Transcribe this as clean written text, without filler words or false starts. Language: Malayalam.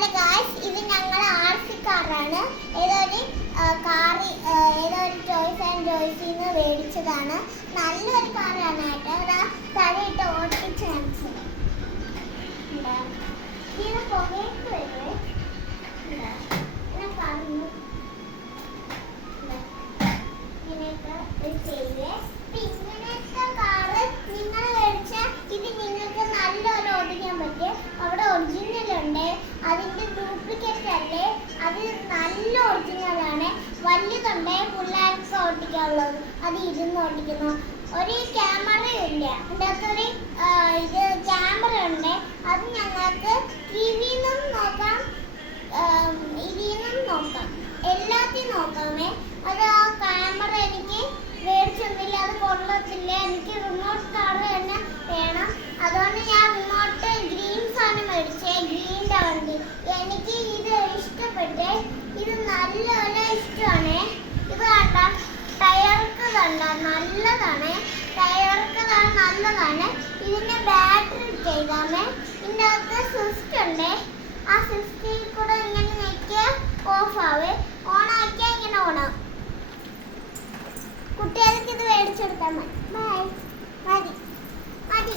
ഹലോ ഗായ്സ്, ഇത് ഞങ്ങൾ ആർസി കാറാണ്. ഏതൊരു ടോയ്സ് ആൻഡ് ജോയ്സിന്ന് മേടിച്ചതാണ്. നല്ലൊരു കാറാണ് കേട്ടോ. അതാ തലയിട്ട് ഓടിച്ച് കാണിച്ചത്. ഇതിന് പുകയൊക്കെ വരുവേ. ഇങ്ങനെയൊക്കെ ചെയ്യുവേ. ഇങ്ങനത്തെ കാറ് നിങ്ങൾ മേടിച്ചാൽ ഇത് നിങ്ങൾക്ക് നല്ലൊരു ഓടിക്കാൻ പറ്റും. അവിടെ ഒറിജിനൽ ഉണ്ട്, അതിന്റെ ഡ്യൂപ്ലിക്കേറ്റ് അല്ലേ. അത് നല്ല ഒറിജിനലാണ്. വലുതുണ്ട് പിള്ളേർക്ക് ഓടിക്കാനുള്ളത്. അത് ഇരുന്ന് ഓടിക്കുന്നു. ഒരു ക്യാമറ ഇല്ല, അതിൻ്റെ അകത്തൊരു ഇത് ക്യാമറ ഉണ്ട്. അത് ഞങ്ങൾക്ക് ടിവിന്നും നോക്കാം, ഇതിന്നും നോക്കാം, എല്ലാത്തിനും നോക്കാമേ. അത് ആ ക്യാമറ എനിക്ക് മേടിച്ചൊന്നുമില്ല, അത് കൊള്ളത്തില്ല. എനിക്ക് റിമോട്ട് കാർ തന്നെ വേണം. അതുകൊണ്ട് ഞാൻ റിമോട്ട് ഗ്രീൻ സാധനം മേടിച്ചേ, ഗ്രീൻ്റെ വണ്ടി. എനിക്ക് ഇത് ഇഷ്ടപ്പെട്ടേ. ഇത് നല്ലപോലെ ഇഷ്ടമാണ്. ഇത് കണ്ട ടയർക്ക് കണ്ട നല്ലതാണ്. ടയർക്ക് നല്ലതാണ്. ഇതിൻ്റെ ബാറ്ററി ചെയ്താമേ. ഇതിൻ്റെ അകത്ത് സ്വിച്ച് ഉണ്ട്. ആ സ്വിച്ചിൽ കൂടെ ഇങ്ങനെ ഞെക്കിയാൽ ഓഫ് ആവേ. ഓണാക്കിയാൽ ഇങ്ങനെ ഓണാവും. കുട്ടികൾക്ക് ഇത് മേടിച്ചെടുത്താൽ മതി. മതി മതി.